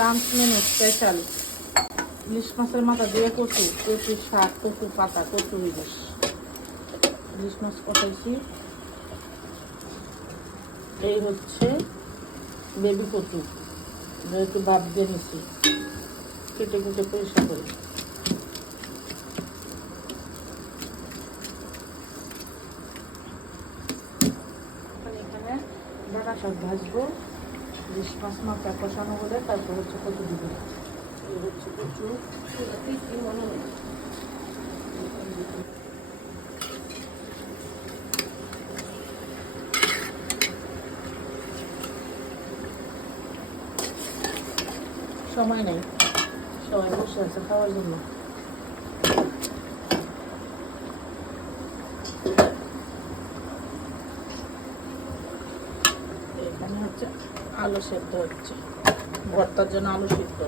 Lunch menu special ইলিশ মাছের মাথা দিয়ে কচু কচু শাক, কচু পাতা, কচু ইলিশ। ইলিশ মাছ কষাইছি। এই হচ্ছে বেবি কচু, যেহেতু ভাব দিয়ে নিছি। কেটে কেটে পরিষ্কার করি। এখানে ডাটা শাক ভাজবো। ইলিশ মাছ মাথা কষানো হলে তারপর হচ্ছে কচু দিব? হচ্ছে কচু সময় নেই। সবাই বসে আছে খাওয়ার জন্য এখানে হচ্ছে আলু সেদ্ধ হচ্ছে। ভর্তার জন্য আলু সিদ্ধ।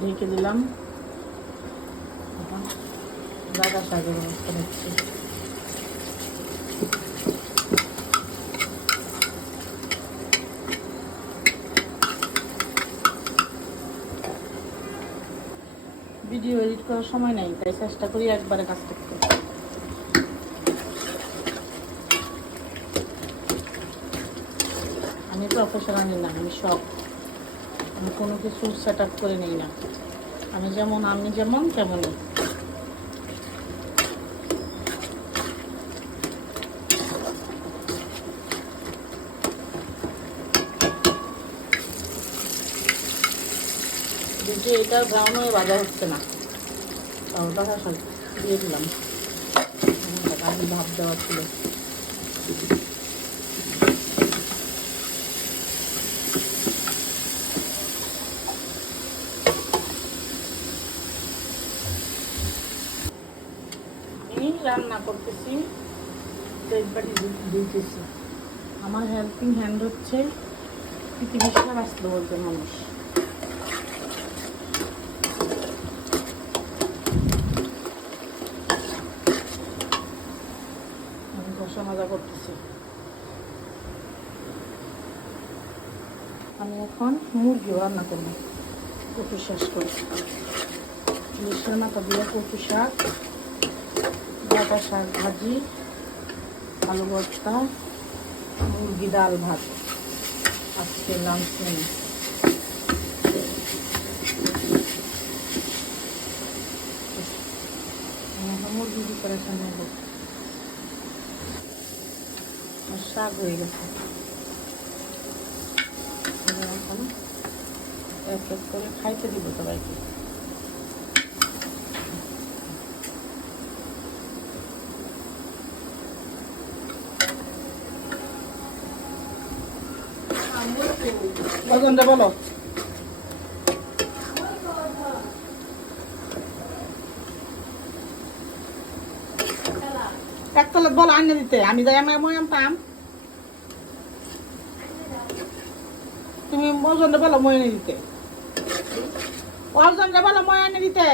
ঢেকে দিলাম। দাদা শাকের নিচ্ছি ভিডিও এডিট করার সময় নেই, তাই চেষ্টা করি একবারে কাজ করতে। আমি প্রফেশনাল না আমি সব। আমি কোনো কিছু সেট আপ করে নিই না। আমি যেমন আমি যেমন তেমনই। এটা ব্রাউন হয়ে ভাজা হচ্ছে না। ওটা দিয়ে দিলাম আগে ভাব দেওয়া ছিল রান্না করতেছি আমার হেল্পিং হ্যান্ড হচ্ছে পৃথিবীর সারা আসলো বলতে মানুষ আমি কষা মাজা করতেছি আমি এখন মুরগিও রান্না করব। কচু শেষ করে ইলিশের মাথা দিয়ে কচু শাক ডাটা শাক ভাজি, আলু ভর্তা, মুরগি ডাল ভাত। আজকে লাঞ্চ মেনু মুরগি প্রিপারেশন নেব। শাক হয়ে গেছে। এবার এখন করে খাইতে দিব সবাইকে। বলো? একতলা বলো দিতে। আমি যাই আমি পাম তুমি ওজনটা বলো মই এনে দিতে। ওজনটা বলো মই এনে দিতে।